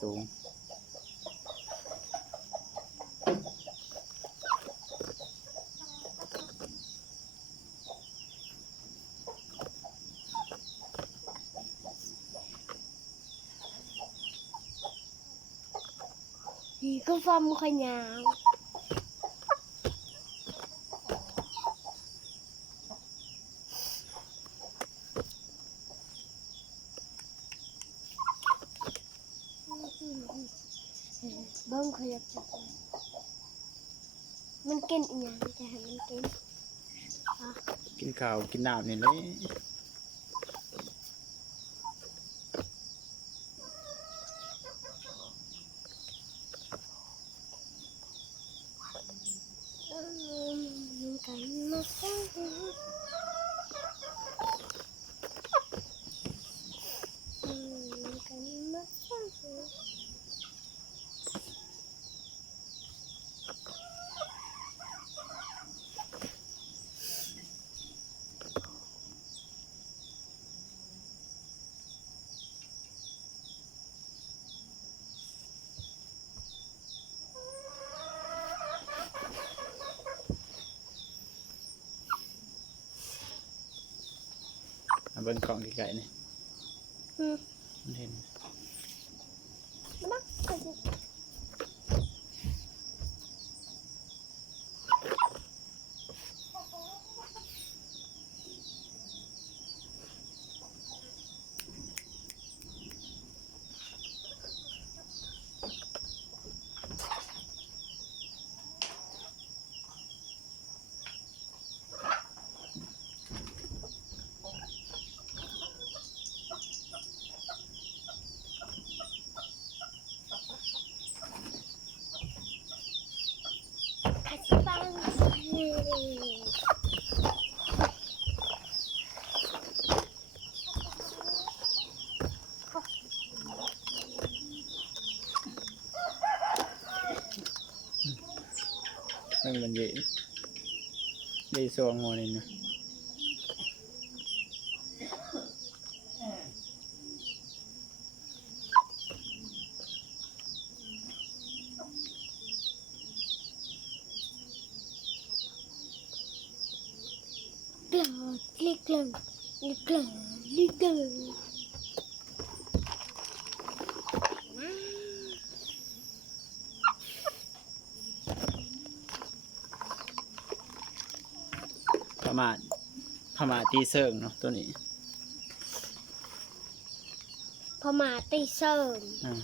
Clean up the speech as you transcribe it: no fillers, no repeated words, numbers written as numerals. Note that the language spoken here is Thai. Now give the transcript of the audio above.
สูงนี่ก็ฟอร์มขยาวเบิ้งขยับจับมันกินอีกอย่างจะให้มันกินกินข้าวกินน้ำนี่เลยมันกันมาฟังกันมาฟังเบิ่งกล่องไกลๆนี่มันเห็นมาก็จะขัดฟังมันเย่สวงหัวนี่นะกลอดลิกลังลิกลังลิกลังพม่าตีเสิร์งเนาะตัวนี้ พม่าตีเสริม อ่า